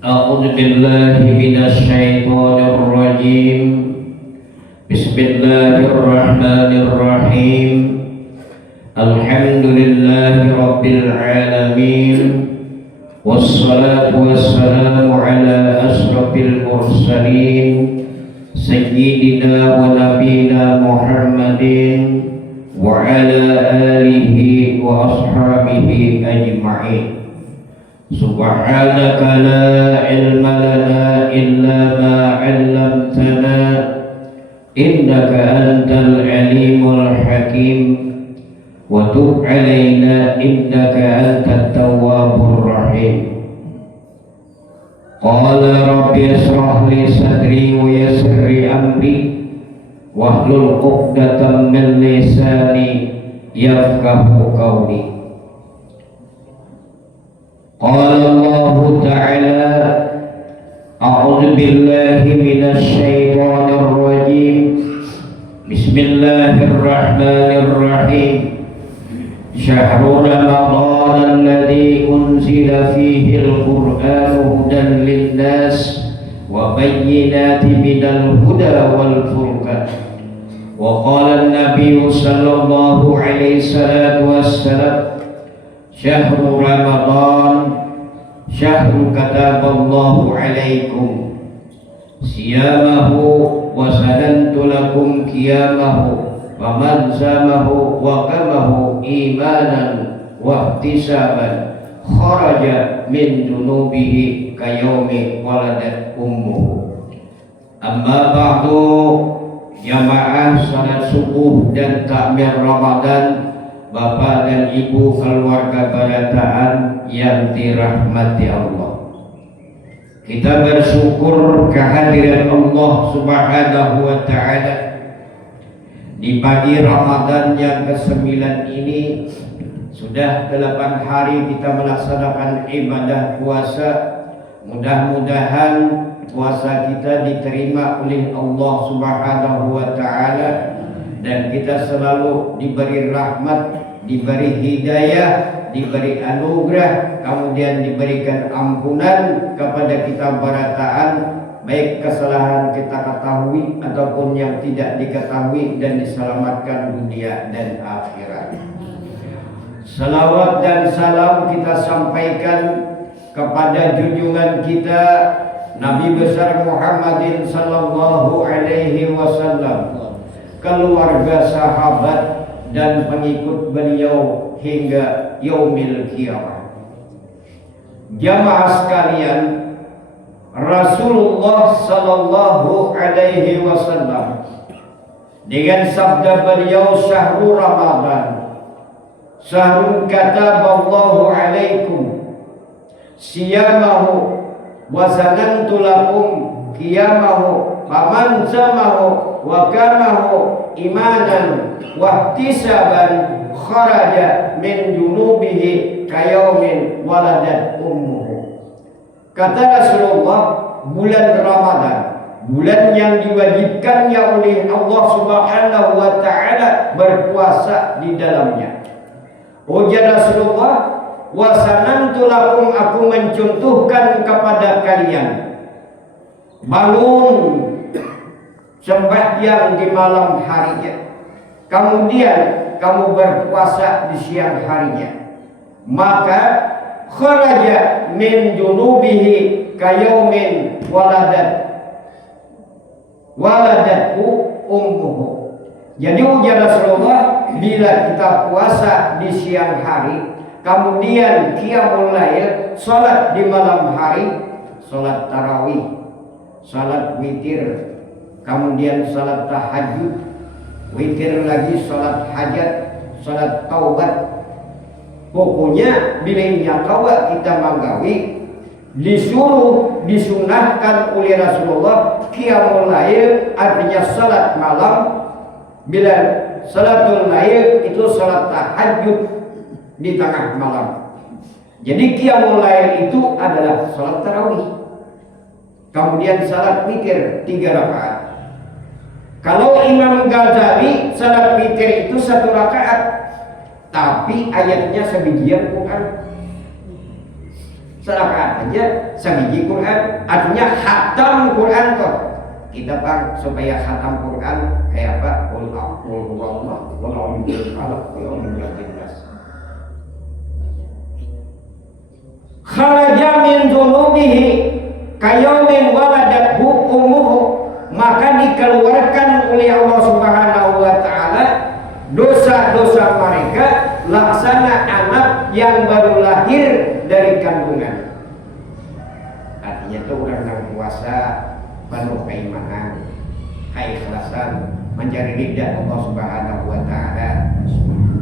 أعوذ بالله من الشيطان الرجيم. بسم الله الرحمن الرحيم. الحمد لله رب العالمين، والصلاة والسلام على أشرف المرسلين سيدنا ونبينا محمد وعلى آله وأصحابه أجمعين. سبحانك لا علم لنا إلا ما علمتنا إنك أنت العليم الحكيم، وتب علينا إنك أنت التواب الرحيم. قال رب اشرح لي صدري ويسر لي أمري واحلل عقدة من لساني يفقه قولي. قال الله تعالى: أعوذ بالله من الشيطان الرجيم. بسم الله الرحمن الرحيم. شهر رمضان الذي أنزل فيه القرآن هدى للناس وبينات من الهدى والفرقان. وقال النبي صلى الله عليه وسلم: شهر رمضان شهر كتب الله عليكم صيامه وسننت لكم قيامه ومن صامه وقامه إيمانا واحتسابا خرج من ذنوبه كيوم ولدت أمه. Amma ba'du, jamaah salat subuh dan takbir Ramadan, Bapak dan Ibu keluarga barataan yang dirahmati Allah. Kita bersyukur kehadiran Allah Subhanahu wa Ta'ala di pagi Ramadan yang ke-9 ini. Sudah 8 hari kita melaksanakan ibadah puasa. Mudah-mudahan puasa kita diterima oleh Allah Subhanahu wa Ta'ala dan kita selalu diberi rahmat, diberi hidayah, diberi anugerah, kemudian diberikan ampunan kepada kita barataan, baik kesalahan kita ketahui ataupun yang tidak diketahui, dan diselamatkan dunia dan akhirat. Salawat dan salam kita sampaikan kepada junjungan kita Nabi besar Muhammadin sallallahu alaihi wasallam, keluarga, sahabat dan pengikut beliau hingga yaumil qiyamah. Jamaah sekalian, Rasulullah sallallahu alaihi wasallam dengan sabda beliau, syahrul Ramadan syahrun kataballahu alaikum siyamahu wa sanantu lakum qiyamahu faman samahu wa kamahu imanan wahtisaban kharaja min junubihi kayaumin waladat ummuhu. Kata Rasulullah, bulan Ramadan, bulan yang diwajibkannya oleh Allah Subhanahu wa Ta'ala berpuasa di dalamnya. Ujar Rasulullah, wasanantu lakum, aku mencontohkan kepada kalian bangun sembahyang di malam harinya, kemudian kamu berpuasa di siang harinya, maka kharaja min junubihi kayaumin waladatu ummuhu. Jadi ujar Rasulullah, bila kita puasa di siang hari, kemudian qiyamul lail, salat di malam hari, salat tarawih, salat witir, kemudian salat tahajud, witir lagi, salat hajat, salat taubat. Pokoknya bila kawa kita manggawi, disuruh, disunahkan oleh Rasulullah qiyamul lail, artinya salat malam. Bila salatul lail itu salat tahajud di tengah malam. Jadi qiyamul lail itu adalah salat tarawih, kemudian salat witir 3 rakaat. Kalau Imam Ghazali, salat witir itu 1 rakaat, tapi ayatnya sebagian Quran. Serakaat aja sabiji Quran, artinya khatam Quran kok. Kita bang supaya khatam Quran kayak apa? Qul huwallahu wal a'udzu billahi kharaja min dzunubihi kayaumin waladathu ummuhu, maka dikeluarkan oleh Allah Subhanahu wa taala dosa-dosa mereka laksana anak yang baru lahir dari kandungan. Artinya itu orang yang puasa penuh keimanan, keikhlasan, mencari ridha Allah Subhanahu wa taala.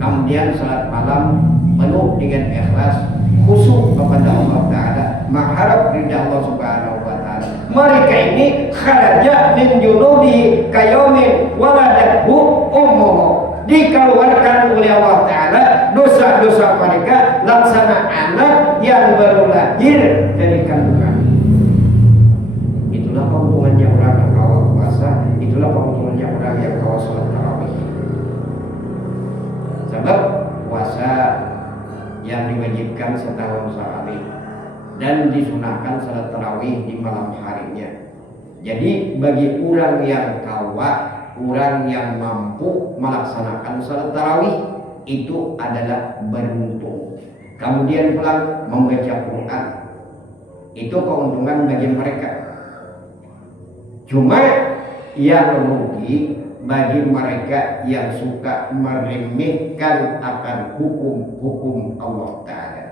Kemudian salat malam penuh dengan ikhlas, khusyuk kepada Allah taala, mengharap ridha Allah Subhanahu wa taala. Mereka ini kharaja min junubi kayaumin waladathu ummuhu, dikeluarkan oleh Allah taala dosa-dosa mereka laksana anak yang baru lahir dari kandungan. Itulah keuntungannya orang yang kawal puasa, itulah keuntungannya orang yang kawal salat tarawih. Sebab puasa yang diwajibkan setahun sekali dan disunahkan salat tarawih di malam harinya. Jadi bagi orang yang kawal, orang yang mampu melaksanakan salat tarawih itu adalah beruntung. Kemudian pulang membaca Quran, itu keuntungan bagi mereka. Cuma yang rugi bagi mereka yang suka meremehkan akan hukum-hukum Allah Ta'ala,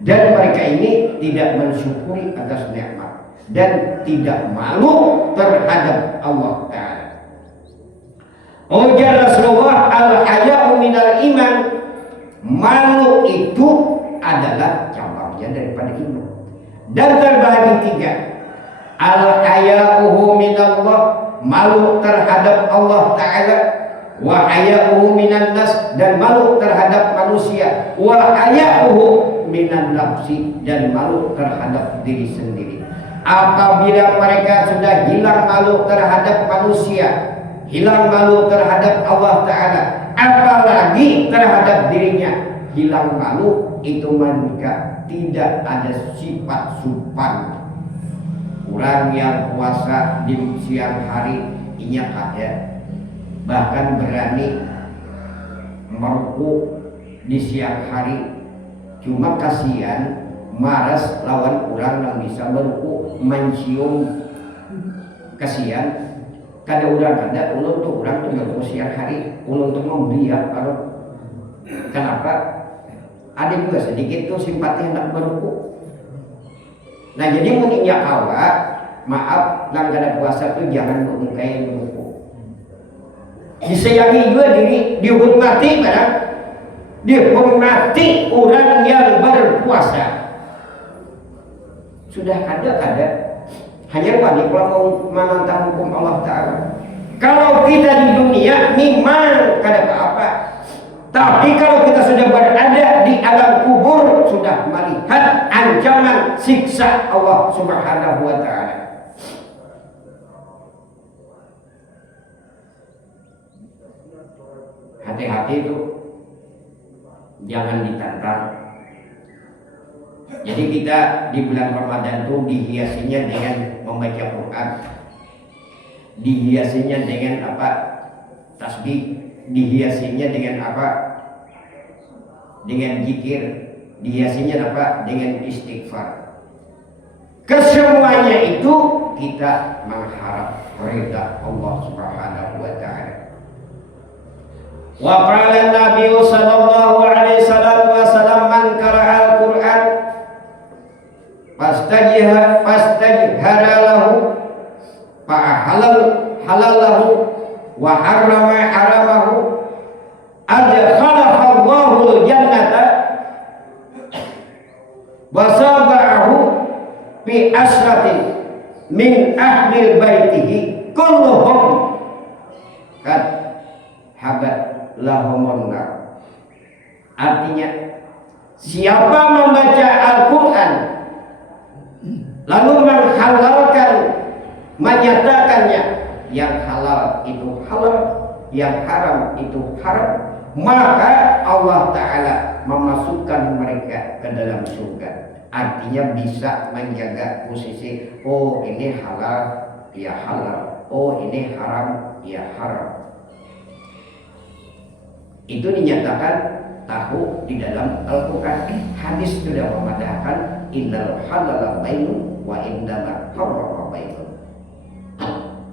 dan mereka ini tidak mensyukuri atas nikmat dan tidak malu terhadap Allah Ta'ala. Ujar Rasulullah, al-haya'u minal iman, malu itu adalah cabangnya daripada iman, dan terbagi tiga. Al-haya'uhu minallah, malu terhadap Allah Ta'ala, wa haya'uhu minan nas, dan malu terhadap manusia, wa haya'uhu minan nafsi, dan malu terhadap diri sendiri. Apabila mereka sudah hilang malu terhadap manusia, hilang malu terhadap Allah Ta'ala, apalagi terhadap dirinya, hilang malu, itu mereka tidak ada sifat sopan. Orang yang puasa di siang hari inyak ada, bahkan berani merukuk di siang hari. Cuma kasihan maras lawan orang yang bisa merukuk mencium, kasihan. Kada orang kada ulun tuh orang tuh merukuk siang hari, ulun tuh mau dia kalau kenapa? Ada juga sedikit tuh simpati hendak merukuk. Nah jadi menginyak awak, maaf yang kada puasa tuh jangan mengungkai merukuk. Disayangi juga diri, dihormati barang, dihormati orang yang berpuasa. Sudah ada hanya wani kalau mau menantang hukum Allah Ta'ala. Kalau kita di dunia memang kada apa-apa, tapi kalau kita sudah berada di alam kubur, sudah melihat ancaman siksa Allah Subhanahu wa Ta'ala. Hati-hati itu, jangan ditantang. Jadi kita di bulan Ramadan itu dihiasinya dengan membaca Quran, dihiasinya dengan apa? Tasbih, dihiasinya dengan apa? Dengan zikir, dihiasinya apa? Dengan istighfar. Kesemuanya itu kita mengharap ridha Allah Subhanahu wa Ta'ala. Wa qala Nabi sallallahu alaihi wasallam, man qara'a al-Qur'an fastajhara lahu fa halalahu wa harrama haramahu adkhalahu Allahul jannata wa sab'ahu bi asratin min ahli baitihi kulluhum kad habat lahumun nar. Artinya siapa membaca Al-Quran lalu menghalalkan, menyatakannya, yang halal itu halal, yang haram itu haram, maka Allah Ta'ala memasukkan mereka ke dalam surga. Artinya bisa menjaga posisi, oh ini halal, ya halal, oh ini haram, ya haram. Itu dinyatakan tahu di dalam Al-Quran. Hadis sudah memadahkan innal halala bainun wa innal harama bainun.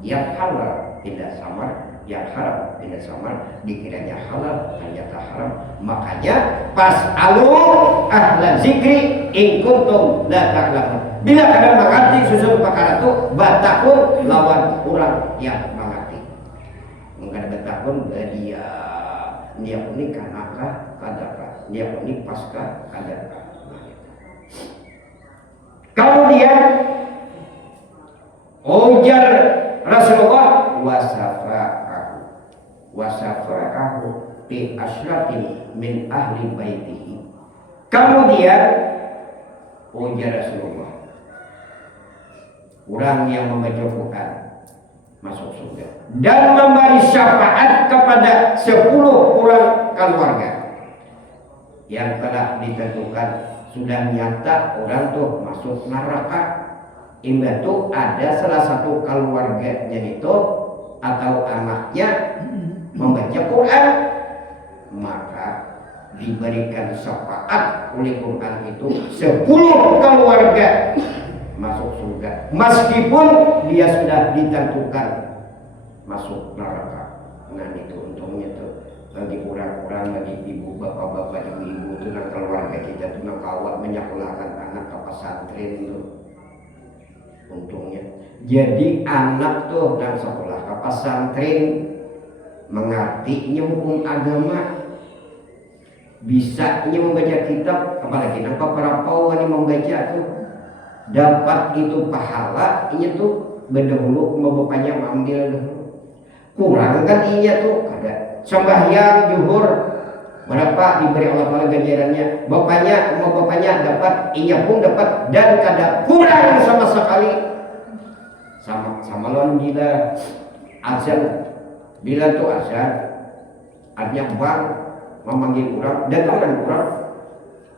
Yang halal tidak samar, yang haram tidak samar. Dikiranya halal ternyata haram. Makanya fas'alu ahla zikri in kuntum la ta'lamun. Bila kalian mengerti susun perkara itu, batakun lawan orang yang mengerti. Mengenai batakun dia unik kanakah kadakah, dia unik pasca kadakah. Kemudian ujar Rasulullah wasafa'ahu bi asratin min ahli baitihi. Kemudian ujar Rasulullah, orang yang membaca Quran masuk surga dan memberi syafaat kepada 10 orang keluarga yang telah ditentukan sudah nyata orang tuh masuk neraka. Imba tuh ada salah satu keluarganya itu atau anaknya membaca Quran, maka diberikan syafaat oleh Quran itu 10 keluarga masuk surga, meskipun dia sudah ditentukan masuk neraka. Nah itu untungnya tuh bagi orang-orang, bagi ibu bapak-bapak, ibu-ibu itu nang keluarga kita tuh nang kawat menyekolahkan anak ke pesantren itu untungnya. Jadi anak tuh nang sekolah ke pesantren mengertinya hukum agama, bisanya membaca kitab, apalagi nang para pawani membaca tuh dapat itu pahala. Ini tuh berdahulu bapaknya mengambil dulu, kurang kan iya tuh ada sembahyang zuhur berapa diberi Allah Taala ganjarannya, bapaknya dapat, iya pun dapat, dan kada kurang sama sekali. Sama lawan bila azan, bila tuh azan artinya bang memanggil orang, datang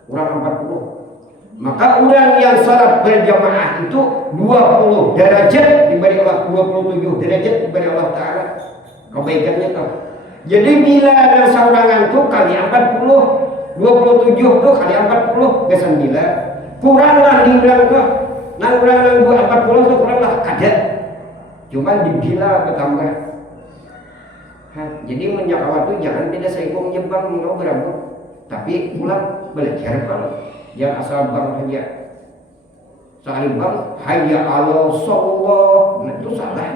orang 40, maka orang yang salat berjamaah itu 20 derajat diberi Allah, 27 derajat diberi Allah Ta'ala kebaikannya tuh. Jadi bila ada saurangan tuh kali 40, 27 tuh kali 40 ke 9, kuranglah dibilang tuh nang kurang nang 40 tuh kuranglah kada, cuman dibila bertambah. Jadi menyakawat tuh jangan tidak seikung nyebang no berapa, tapi pulang belajar kalau yang asal bang saja sekali bang hayya ala sholat, nah itu salah.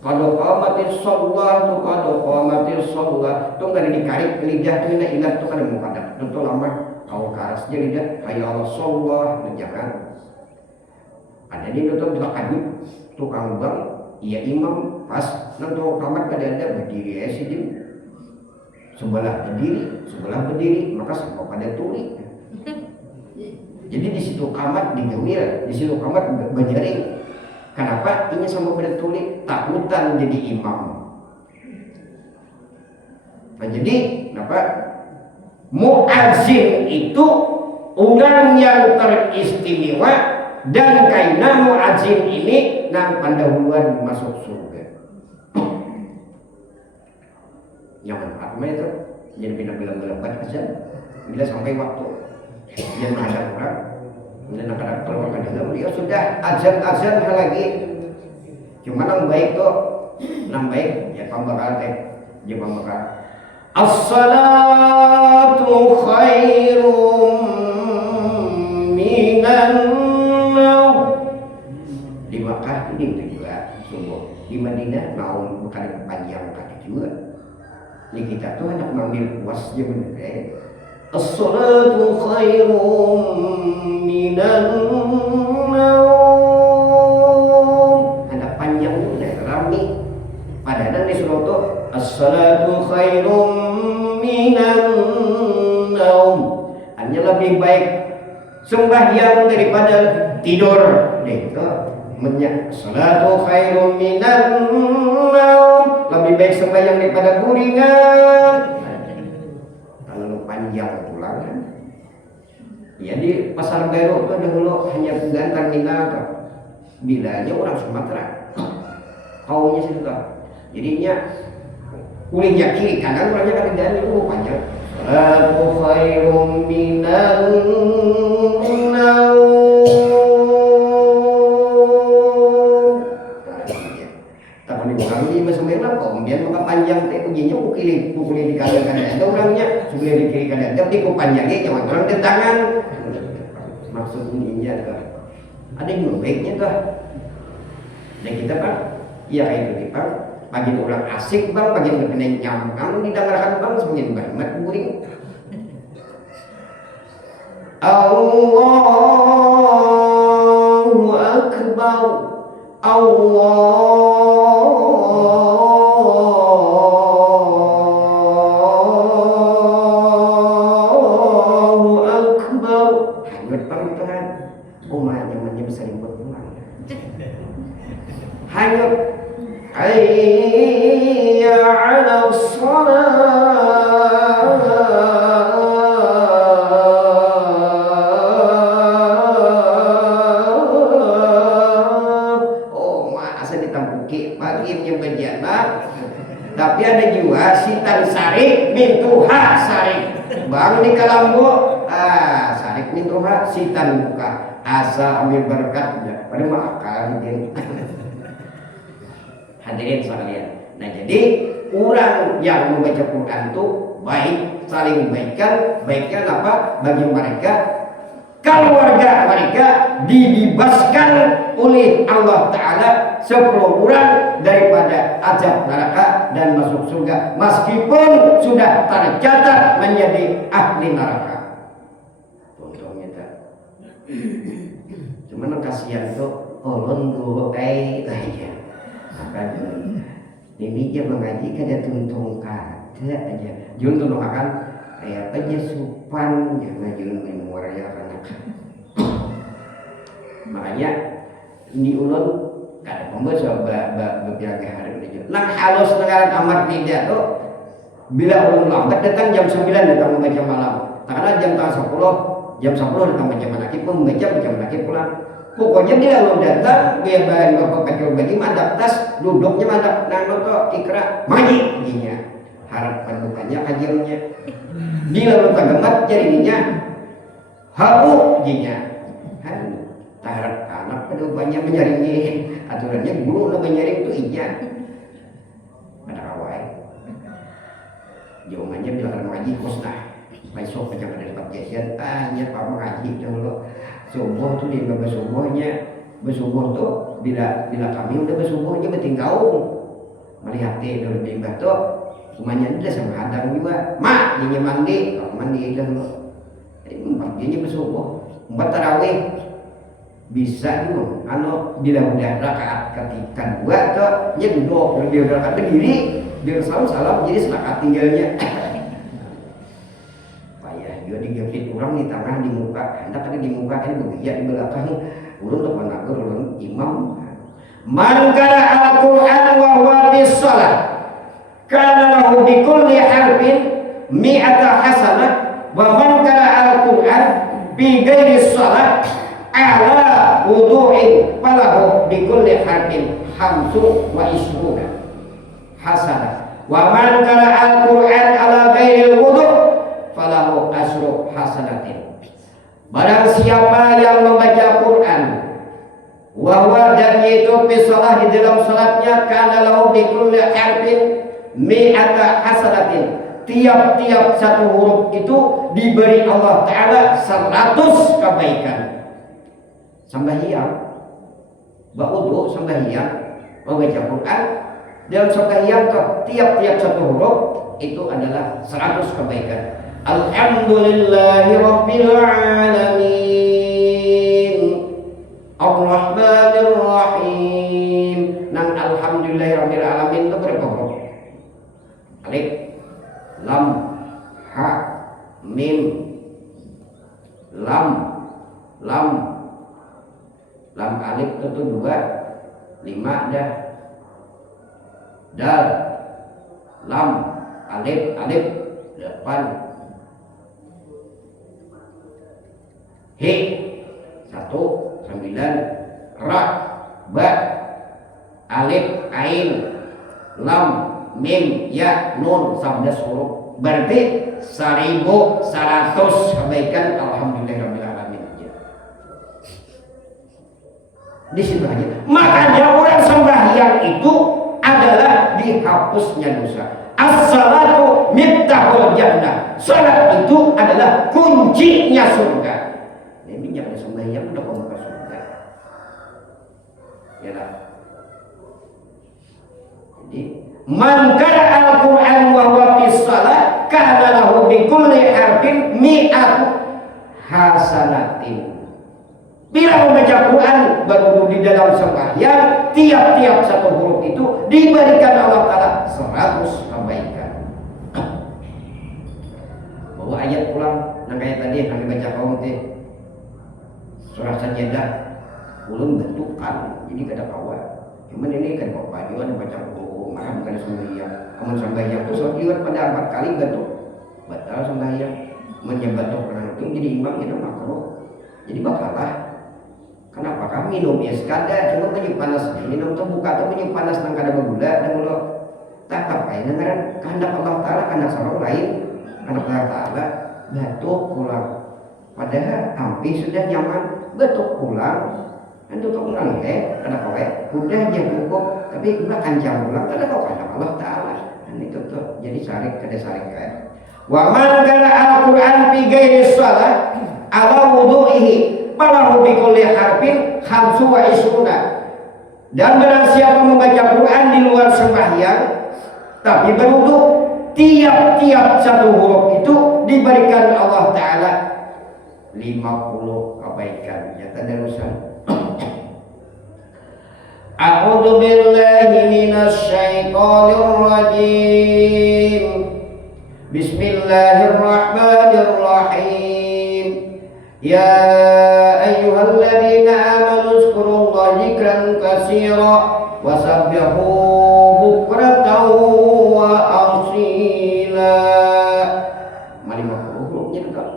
Kalau qamatis sholat tuh, kalau qamatis sholat tuh nggak dikarik lidah tuh ingat tuh kada mau kadang tentu lama kau karasnya lidah hayya ala sholat, nah jangan. Ada di tutup belakang tukang bang, iya imam pas nanti kamar kada ada berdiri sih dia sebelah berdiri maka semua pada tuli. Jadi di situ kamar digawir, di situ kamar berjaring. Kenapa? Ini sama pada tuli takutan jadi imam. Nah jadi kenapa? Muazzin itu orang yang teristimewa, dan karena muazzin ini nang pendahuluan masuk surga. Jangan apa itu? Jadi bilang lepas azan bila sampai waktu dia menghadap orang, kemudian nak keluar ke dalam, dia sudah azan lagi. Cuma nang baik tuh, nang baik ya pembakar teh, dia pembakar. As-salatu khairum minan naum. Di Makkah ini juga subuh, di Madinah naum bukan panjang kali juga. Ini kita tuh hendak mengambil puas je bener. As-salatu khairum minan naum. Hendak panjang bener rami. Padahal di surah tuh as-salatu khairum minan naum. Hanya lebih baik sembahyang daripada tidur. Deh tuh menyak salatu khairum minan naum, lebih baik sembahyang daripada guringan. Kalau panjang pulang kan Ya di Pasar Baru itu dahulu hanya pegang terminal tuh. Bilanya orang Sumatera. Kaunya situ tuh. Jadinya kulitnya kiri kanan orangnya kan tidak itu panjang. Aku khairum minan kemudian maka panjang teh ujinya pukuli di kanan ada orangnya sudah di kiri kanan tapi ku panjangnya jangan orang di tangan maksud ininya tuh ada yang baiknya tuh dan kita kan ya itu kita bagi orang asik bang bagi kena nyambang didengarkan bang semakin banget kuring Allahu Akbar Allahu Akbar hanyut pertengahan umatnya namanya bisa dibuat ulang hanyut hayya 'ala shalah tapi ada juga sitan sarik mintuha sarik bang di Kalambo sarik mintuha sitan buka asa ambil berkatnya pada akal ini hadirin sekalian. Nah jadi orang yang membaca Quran itu baik saling baikkan baiknya apa bagi mereka keluarga mereka dibebaskan oleh Allah Ta'ala 10 orang daripada azab neraka dan masuk surga meskipun sudah tercatat menjadi ahli neraka. Untungnya tak. Cuman kasihan tuh ulun dulu aja. Maka ini dia mengaji kada tuntung kata aja. Jun tuntung akan kayak aja supan jangan jun memori akan. Makanya di ulun kada pembaca beberapa hari udah nang halus negara amat tidak tuh bila ulun lambat datang jam 9 datang membaca malam karena jam 10 datang baca manaki membaca manaki pulang pokoknya dia ulun datang biar bahan bapak kacau bagi mandap tas duduknya mandap nang tuh ikra magi ginya harapan bukannya kajiannya bila ulun tagemat jadinya haru ginya taharap anak pada banyak menyaringi aturannya guru lo menyaring itu iya ada kawai jawabannya bilang ngaji kosnah besok aja pada tempat jajan nya pak mengaji dulu subuh tuh dia bersubuh tuh bila kami udah bersubuhnya bertingkau melihat dia dari bimbah tuh semuanya udah sama hadang juga mak dia mandi kalau mandi dulu dia bersubuh empat tarawih bisa juga bila udah rakaat ketika dua tuh nyedok dia rakaat berdiri dia salam jadi selakat tinggalnya payah juga digigit orang di tengah di muka hendak ada di muka kan begitu di belakang urun depan aku urun imam man qara al-Qur'an wa huwa bis shalah kana lahu bi kulli harfin mi'ata hasanah wa man qara al-Qur'an bi ghairi shalah ala wudu'in falahu bi kulli harfin hamsu wa isruna hasanah wa man qara'a al-Qur'an ala ghairi wudu' falahu asru hasanatin. Barang siapa yang membaca Quran wa huwa dan yaitu fi shalah di dalam salatnya kana lahu bi kulli harfin mi'ata hasanatin, tiap-tiap satu huruf itu diberi Allah Ta'ala 100 kebaikan. Sembahyang ba'udhu sembahyang membaca Quran dalam sembahyang tiap-tiap satu huruf itu adalah 100 kebaikan. Alhamdulillahi Rabbil Alamin Ar-Rahmanir Rahim. Nang Alhamdulillahi Rabbil Alamin itu berapa huruf? Alif, lam, ha, mim, lam alif itu 2, 5 dah. Dal, lam, alif 8. He 1 9 ra ba alif ain lam mim ya nun 11 huruf. Berarti 1100 kebaikan alhamdulillahirabbil alamin. Di situ aja. Makanya orang sembahyang itu adalah dihapusnya dosa. As-salatu miftahul jannah. Salat itu adalah kuncinya surga. Ini jangan sembahyang udah mau ke surga. Ya lah. Jadi man qara'a al-Qur'an wa huwa fi shalah kana lahu bi kulli harfin mi'atu hasanatin. Bila membaca Quran baru di dalam sembahyang, tiap-tiap satu huruf itu diberikan Allah Ta'ala 100 kebaikan. Bawa ayat pulang, nah kayak tadi yang baca kaum teh surah Sajadah, ulun bentukan, jadi kada kawan. Cuman ini kan bapak juga baca marah bukan sembahyang. Kamu sembahyang itu sholat pada 4 kali bentuk, batal sembahyang. Menyebatok orang itu jadi imam itu makruh, jadi bakalah. Kenapa kami minum es kada cuma banyak panas minum tuh buka tuh banyak panas nang kada bergula dan mulo tak apa ini ngaran kehendak Allah Taala kehendak orang lain kehendak Allah Taala batuk pulang padahal hampir sudah nyaman batuk pulang dan tutup ngalih kenapa udah aja cukup tapi enggak kancang pulang kada kau kehendak Allah Taala dan itu tuh jadi sarik kada sarik kayak wa man qara'a al-Qur'an fi ghairi shalah ala wudu'ihi falahu bi kulli harfin khamsu wa isruna. Dan barang siapa membaca Quran di luar sembahyang tapi berwudu, tiap-tiap satu huruf itu diberikan Allah Ta'ala 50 kebaikan. Ya tadarusan. A'udzu billahi minasy syaithanir rajim. Bismillahirrahmanirrahim. Ya ayyuhalladzina amanu zkurullaha dzikran katsira wasabbihu bukratan wa asila. Mari 50 hurufnya juga.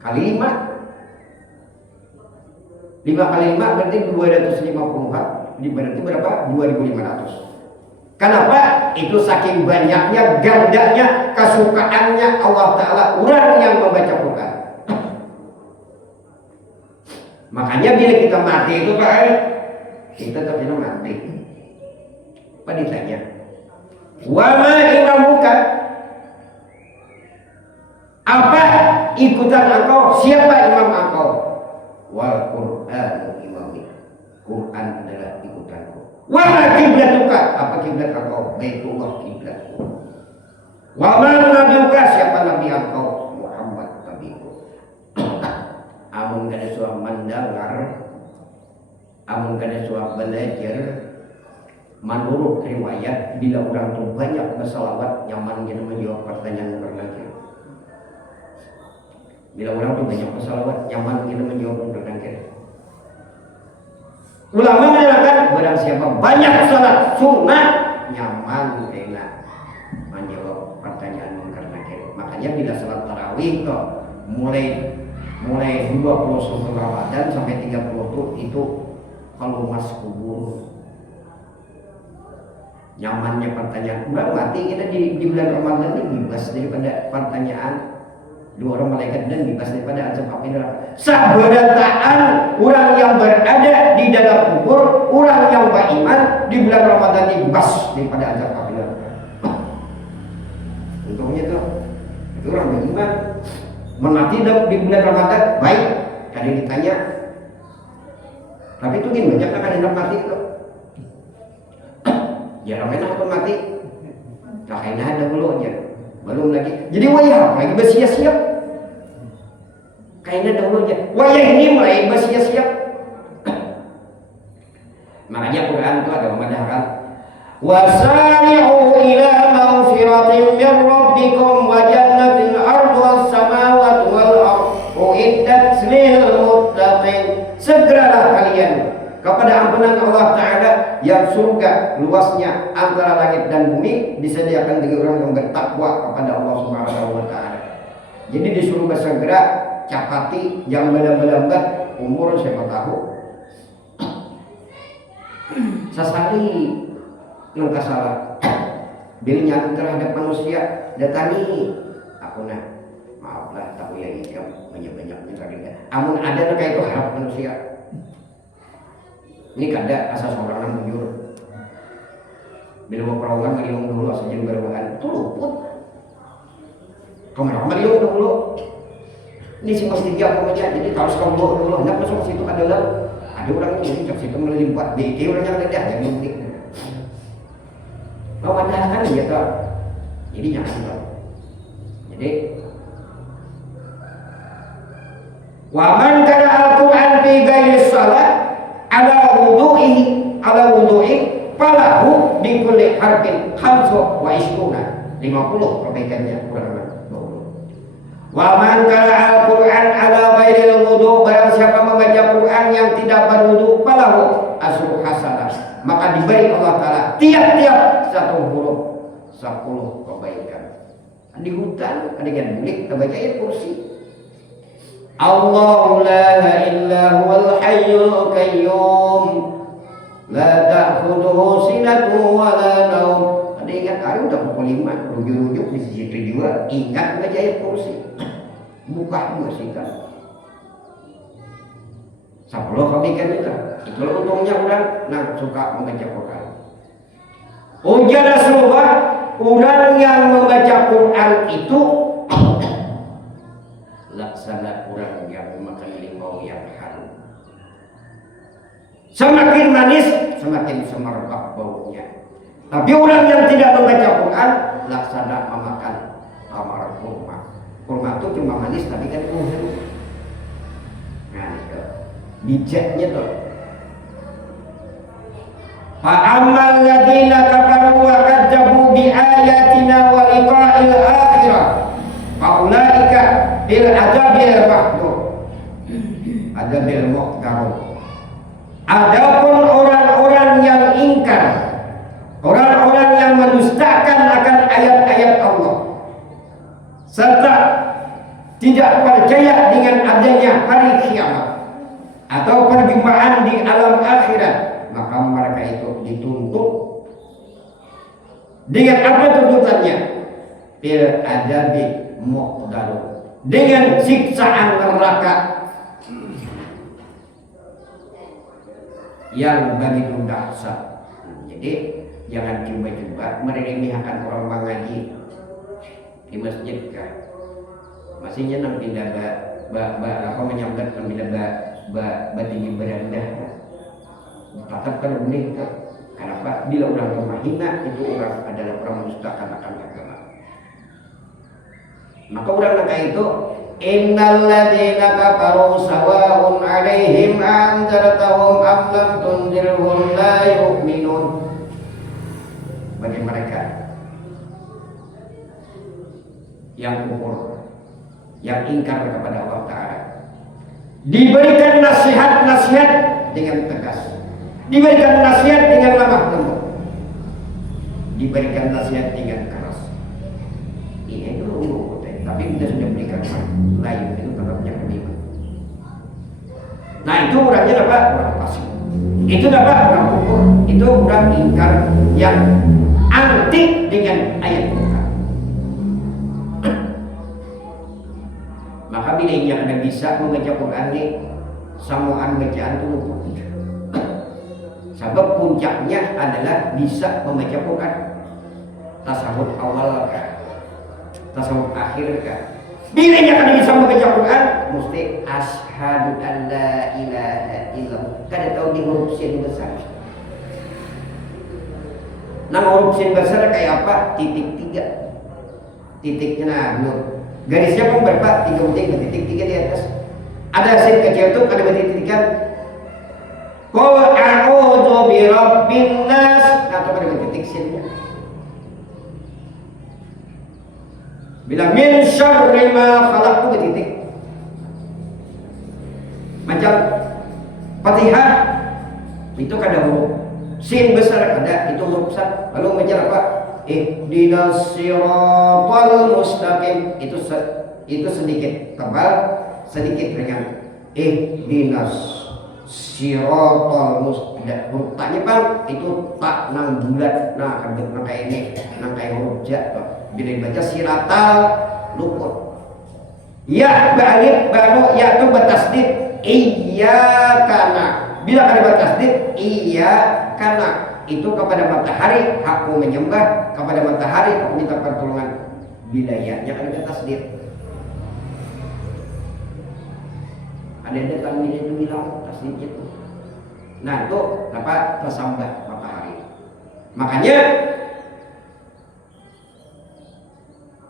Kali 5. 5 kali 5 berarti 250-an. Berarti berapa? 2500. Kenapa? Itu saking banyaknya, gandanya, kesukaannya Allah Ta'ala orang yang membaca Quran. Makanya bila kita mati itu Pak, kita terkena mati. Apa ditanya? Wa ma imamuka? Apa ikutan engkau? Siapa imam engkau? Wal Qur'an imami. Quran adalah ikutanku. Wa ma kiblatuka? Apa kiblat engkau? Baitullah kiblatku. Wa ma nabiyuka? Siapa nabi engkau? Amun kada suah mendengar, amun kada suah belajar, menurut riwayat bila orang tu banyak bersalawat nyaman kita menjawab pertanyaan berlagi. Bila orang tu banyak bersalawat nyaman kita menjawab berlagi. Ulama menerangkan barang siapa banyak salat sunnah nyaman enak menjawab pertanyaan berlagi. Makanya bila salat tarawih tu mulai 21 Ramadan sampai 30 itu kalau mas kubur nyamannya pertanyaan udah mati kita di bulan Ramadan ini bebas daripada pertanyaan dua orang malaikat dan bebas daripada azab api neraka. Sabarataan orang yang berada di dalam kubur, orang yang beriman di bulan Ramadan ini bebas daripada azab api neraka. Untungnya tuh itu orang beriman menati di bulan Ramadan baik, kada ditanya. Tapi itu gini banyak kan hendak mati itu. Jarang enak pun mati. Tak enak ada dulunya, belum lagi. Jadi wayah lagi bersiap-siap. Kayaknya dulunya. Wayah ini mulai bersiap-siap. Makanya Quran itu ada memadahkan. Wasari'u ila maghfiratin min rabbikum wa jannatin arduha as-samawati wal ardu uiddat lil muttaqin. Segeralah kalian kepada ampunan Allah Ta'ala yang surga luasnya antara langit dan bumi disediakan bagi orang yang bertakwa kepada Allah Subhanahu wa Ta'ala. Jadi disuruh bersegera capati yang belambat umur siapa tahu sasari nang salah bilnya terhadap manusia datangi aku maaflah tak boleh banyak-banyaknya tadi amun ada kayak itu harap manusia ini kada asal seorang menjur bila mau perawatan ngeliung dulu asal jadi berbahan itu luput kamu ngeliung dulu ini si mesti dia pokoknya jadi harus kamu dulu hendak masuk situ adalah ada orang ini kat situ melimpat di orang yang rendah yang penting mau ada kan ya tak jadi jangan tahu jadi wa man kana al-Qur'an fi ghairi shalat ala wudu'i falahu bi kulli harfin khamsu wa ishruna 50 perbaikannya kurang lebih 20 wa man kana al-Qur'an ala ghairi wudu' barang siapa membaca Quran yang tidak berwudu falahu asru hasanah maka diberi Allah Ta'ala tiap-tiap satu huruf 10 kebaikan di hutan ada yang bulik terbaca ayat kursi Allahu la ilaha huwal hayyul qayyum la ta'khudhuhu sinatun wa la naum ada ingat hari udah pukul 5 rujuk-rujuk di situ juga ingat baca ayat kursi buka juga sih kan 10 kebaikan juga itu untungnya orang suka membaca Quran ujar Rasulullah orang yang membaca Quran itu laksana orang yang memakan limau yang harum semakin manis semakin semerbak baunya tapi orang yang tidak membaca Quran laksana memakan tamar kurma itu cuma manis tapi kan harum nah itu bijaknya tuh fa'ammal ladina kafaru wa kadzabu bi ayatina wa liqa'il akhirah faulaika bil adabil mahdud adabil muqtarun adapun orang-orang yang ingkar orang-orang yang mendustakan akan ayat-ayat Allah serta tidak percaya dengan adanya hari kiamat atau perjumpaan di alam akhirat maka mereka itu dituntut dengan apa tuntutannya bil adabi muqdarun dengan siksaan neraka yang begitu dahsyat. Jadi jangan coba-coba meremehkan orang mengaji di masjid kah masih nyenang tidak apa menyambat tidak tinggi berendah tetap kan unik kenapa bila orang menghina itu orang adalah orang mendustakan akan agama maka orang kayak itu innal ladzina kafaru sawa'un 'alaihim anzartahum am lam tunzirhum la yu'minun bagi mereka yang kufur yang ingkar kepada Allah Ta'ala diberikan nasihat-nasihat dengan tegas diberikan nasihat dengan lemah lembut diberikan nasihat dengan keras ini dulu tapi kita sudah berikan lain itu tetapnya beriman nah itu orangnya dapat orang pasif itu dapat orang kufur itu orang ingkar yang anti dengan ayat Quran maka bila yang ada bisa membaca Quran ini samaan bacaan itu luput sebab puncaknya adalah bisa membaca Quran tasawuf awal kah tasawuf akhir kah bila yang ada bisa membaca Quran mesti asyhadu an la ilaha illallah kada tahu di huruf sin besar nama huruf sin besar kayak apa titik 3 titiknya nah garisnya pun berapa 3 titik 3 di atas ada sin kecil tuh ada titik-titikan qul a'udzu bi rabbin nas atau pada titik sinnya bila min syarri ma khalaq itu titik macam Fatihah itu kada huruf sin besar ada itu huruf besar lalu macam apa ihdinas siratal mustaqim itu sedikit tebal sedikit ringan. Ihdinas sirotol mustaqim. Huruf taknya bang itu tak nang bulat, nah kan nang kayak ini, nang kayak huruf ja. Bila dibaca siratal luput. Ya balik baru ya itu bertasdid iya kana. Bila kan bertasdid iya kana itu kepada matahari aku menyembah, kepada matahari aku minta pertolongan. Bila ya kan bertasdid. Ada kami itu bilang tasdid itu. Nah itu apa tersambah matahari. Makanya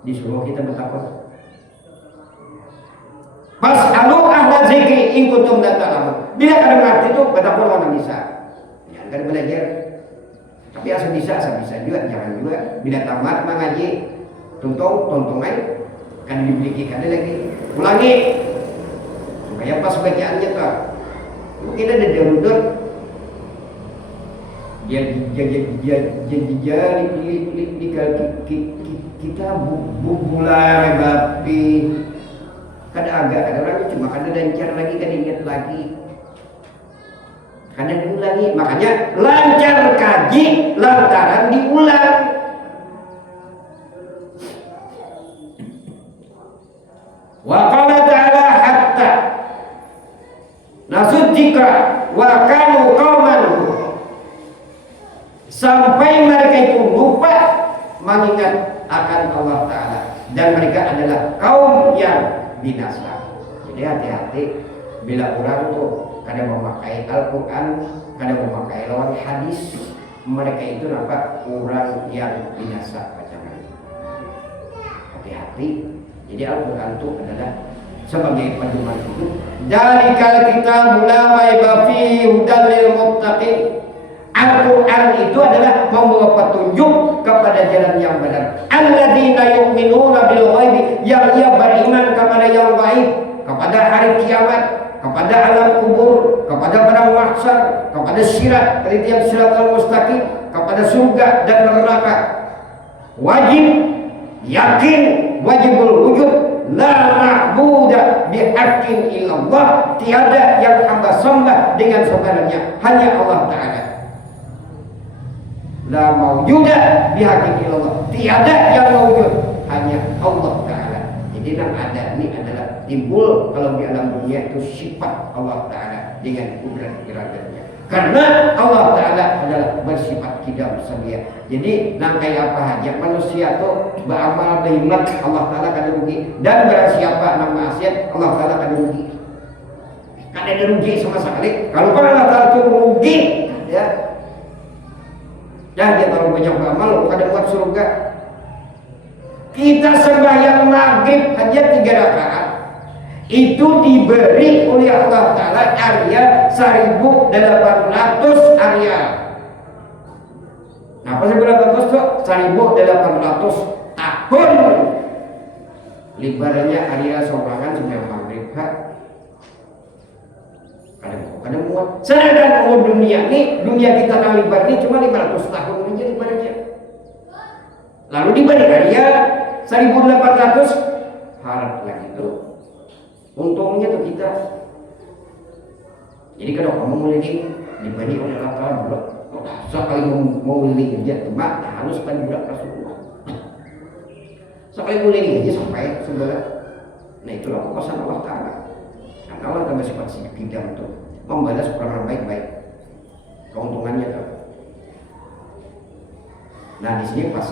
disuruh kita bertakwa. Fas'alu ahla zikri in kuntum la ta'lamun. Bila kada mengerti itu bertakwa orang bisa. Ya, kada belajar. Tapi asal bisa juga, jangan juga. Bila tamat mengaji, tonton aja. Kan dibeli kada lagi. Ulangi. Supaya pas bacaannya tuh. Mungkin ada derudut. Kita bulan bapi. Kada agak ada orang cuma kada lancar lagi, kada ingat lagi, kada diulangi. Makanya lancar kaji lantaran diulang. Wa qala ta'ala hatta nasud dzikra wa kanu qauman, sampai mereka itu lupa mengingat akan Allah Ta'ala dan mereka adalah kaum yang binasa. Jadi hati-hati bila orang tuh kadang memakai Al-Quran, kadang memakai lawan hadis, mereka itu nampak orang yang binasa pacaran. Hati-hati. Jadi Al-Quran itu adalah sebagai pedoman hidup. Dzalikal kitabul la raiba fihi hudan lil muttaqin. Al-Quran itu adalah membawa petunjuk kepada jalan yang benar. Alladzina yu'minuna bil ghaibi, yang ia beriman kepada yang gaib, kepada hari kiamat, kepada alam kubur, kepada padang mahsyar, kepada sirat, penelitian siratal mustaqim, kepada surga dan neraka. Wajib yakin, wajibul wujud, la ma'buda bihaqqin illallah, tiada yang hamba sembah dengan sebenarnya hanya Allah Ta'ala. La mawjuda bihaqqin illallah, tiada yang mawjud hanya Allah Ta'ala. Jadi yang ada ini adalah timbul kalau di alam dunia itu sifat Allah Ta'ala dengan kudrat iradatnya. Karena Allah Ta'ala adalah bersifat kidam sedia. Jadi nangkai apa aja manusia tuh beramal beriman Allah Ta'ala kada rugi, dan barang siapa nang maksiat Allah Ta'ala kada rugi. Kada ada rugi sama sekali. Kalau Allah Ta'ala itu rugi, ya. Dan dia kalau banyak beramal kada buat surga. Kita sembahyang maghrib aja 3 rakaat itu diberi oleh Allah Ta'ala arya 1.800 arya. Nah, apa 1.800 tuh? 1.800 tahun. Libarannya arya sorangan sembahyang maghrib Kada muat. Sedangkan umur dunia ini, dunia kita nang libar ini cuma 500 tahun aja libarnya. Lalu dibanding arya 1.800 harap lagi tuh. Untungnya tuh kita. Jadi kalau kamu mau living dibanding oleh rata bulan, sekali mau living aja cuma harus pada bulan Rasulullah. Sekali mau living aja sampai sebelah. Nah itulah kuasa Allah Ta'ala. Karena Allah tambah sifat kidam tuh membalas orang baik-baik. Keuntungannya tuh. Nah di sini pas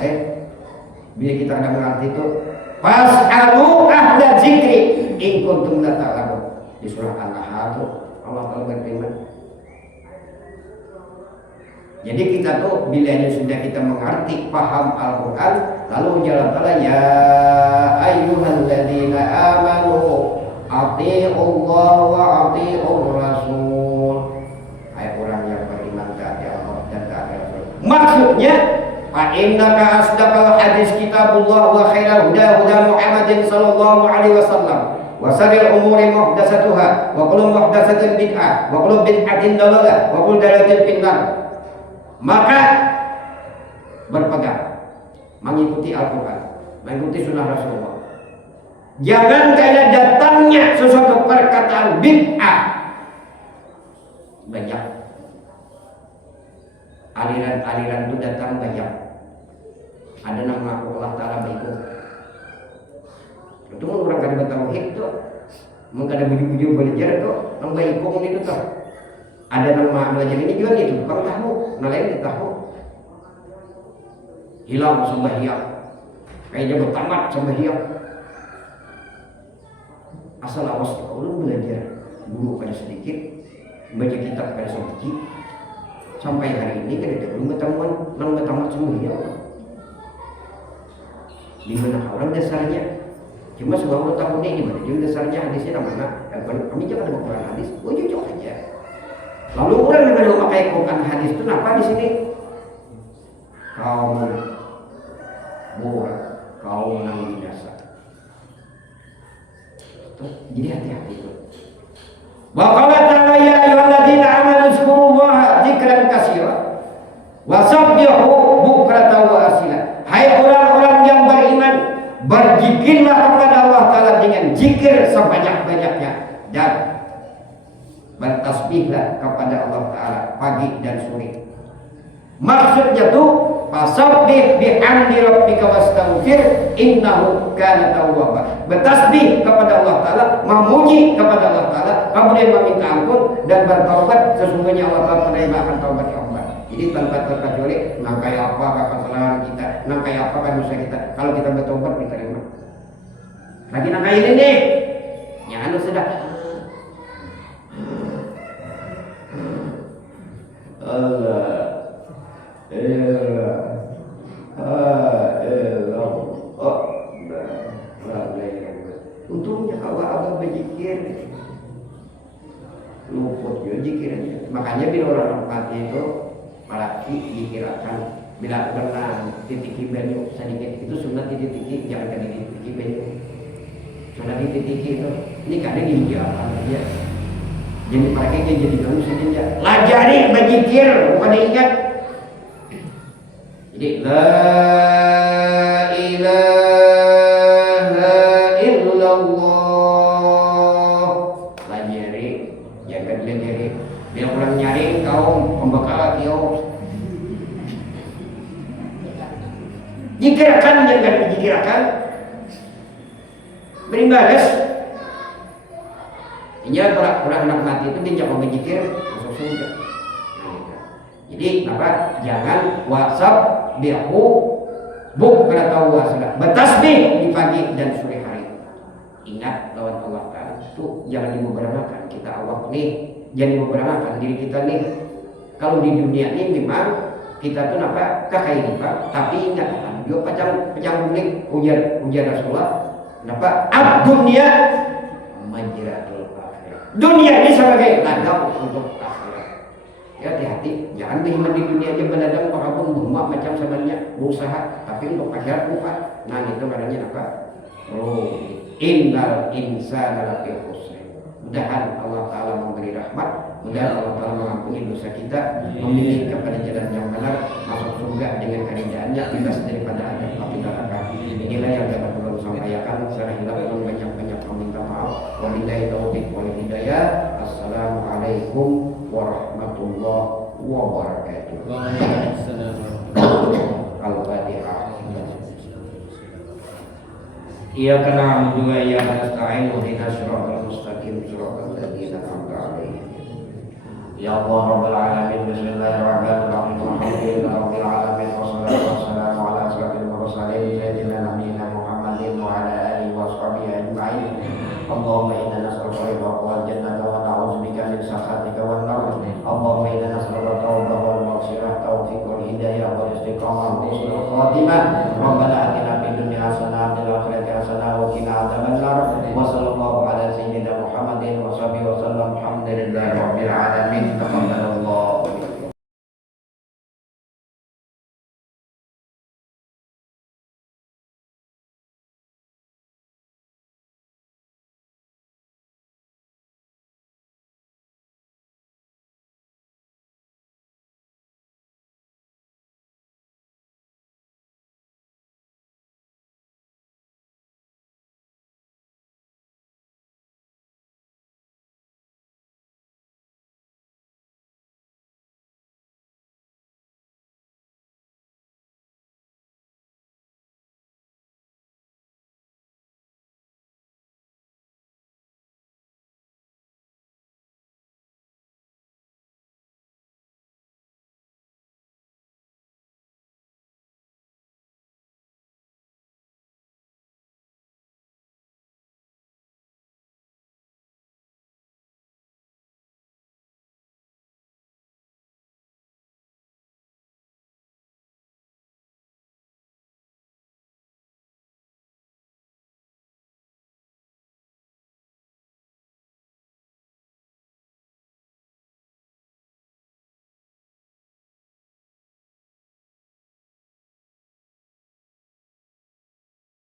bila kita ada mengerti itu fas'alu ahla zikri in kuntum la ta'lamun. Di surah An-Nahl Allah Ta'ala berfirman. Jadi kita tuh bila sudah kita mengerti paham Al-Quran, lalu jalan Allah ya ayyuhalladzina amanu atii'ullah wa atii'ur rasul. Hai orang yang beriman kepada Allah dan kepada Rasul. Maksudnya fa innaka asdaqal hadis kitabullah wa khairal huda huda Muhammadin sallallahu alaihi wasallam wa syarril umuri muhdatsatuha wa kullu muhdatsatin bid'ah wa kullu bid'atin dalalah wa kullu dalalatin finnar. Maka berpegang mengikuti Al-Quran, mengikuti sunnah Rasulullah. Jangan kayak datangnya sesuatu perkataan bid'ah. Banyak aliran-aliran itu datang banyak. Ada nama Allah Ta'ala berikut. Itu orang kada bertauhid tuh. Mun kada buju-buju belajar tuh, nang baikung itu tuh. Ada nama belajar ini juga nih, tukang tahu, nalain tahu. Hilang sembahyang. Kayaknya bertamat sembahyang. Asal awas kalau belajar dulu pada sedikit, baca kitab pada sedikit, sampai hari ini kan belum bertemuan, nang bertamat sembahyang. Di mana orang dasarnya? Cuma sebab tahun ini mana juga dasarnya hadisnya mana? Kami jangan ada Quran hadis, jujur aja. Lalu orang yang ada pakai Quran hadis itu apa di sini? Kaum borak, kaum yang binasa. Jadi hati-hati itu. Wa qala ta'ala ya ayyuhalladzina amanu zkurullaha dzikran katsira wa sabbihu bukratan wa asila. Hai orang-orang yang beriman, berzikirlah kepada Allah Ta'ala dengan zikir sebanyak-banyaknya dan bertasbihlah kepada Allah Ta'ala pagi dan sore. Maksudnya tuh fasabbih bihamdi rabbika wastaghfir innahu kana tawwaba. Bertasbih kepada Allah Ta'ala, memuji kepada Allah Ta'ala, kemudian meminta ampun dan bertaubat, sesungguhnya Allah Ta'ala menerima akan taubat yang baik. Jadi tanpa terkecuali nangkai apa kesalahan kita, nangkai apa dosa kita, kalau kita bertobat diterima. Lagi nangkai ini nih, ya anu sudah. Untungnya kalau abang berzikir luput ya zikirnya. Makanya bila orang mati itu malaki dikirakan bila pernah titiki banyu sedikit itu sunat dititiki, jangan kali dititiki banyu. Sunat dititiki itu ini kadang diujakan aja. Jadi pakainya jadi kamu saja. Lajari berzikir, bukan ingat. Jadi la ilaha illallah. Lajari, jangan lajari. Bila orang nyari kau pembekal kau. Zikirkan jangan dizikirkan. Beri balas. Ini orang anak mati itu dia jangan berzikir masuk surga. Jadi apa? Jangan WhatsApp bihu buk kada tahu sudah. Bertasbih di pagi dan sore hari. Ingat lawan Allah Ta'ala itu jangan dimubarakakan kita awak nih, jangan dimubarakakan diri kita nih. Kalau di dunia ini memang kita tuh apa? Kekairan, tapi ingat juga pacang bulik ujar Rasulullah. Napa? Ad-dunya majratul akhirah. Dunia ini sebagai ladang untuk akhirat. Ya hati-hati, jangan berhiman di dunia aja beladang apapun rumah macam sebenarnya berusaha, tapi untuk akhirat bukan. Nah itu adanya apa? Oh, innal insana lafi khusr. Mudahan Allah Ta'ala memberi rahmat, mudahan Allah Ta'ala mengampuni dosa kita, memilih kepada jalan yang benar, masuk surga dengan kerindahannya, bebas daripada adab api neraka. Inilah yang dapat belum sampaikan. Secara hilaf belum banyak-banyak meminta maaf. Wabillahi taufiq wal hidayah. Assalamualaikum warahmatullahi wabarakatuh. Al-Fatihah. Iyyaka na'budu wa iyyaka nasta'in ihdinas siratal mustaqim siratal ladzina an'amta 'alaihim. Ya Allah Rabbal alamin, bismillahirrahmanirrahim. Alhamdulillahirabbil alamin wassalatu wassalamu ala asyrafil mursalin sayyidina nabiyina Muhammadin wa ala alihi washabihi ajma'in. Allahumma inna nas'aluka ridhaka wal jannata wa na'udzubika min sakhatika wan nar. Allahumma inna nas'aluka tawbatan wal maghfirah, taufiq wal hidayah wal istiqamah wa husnul khatimah.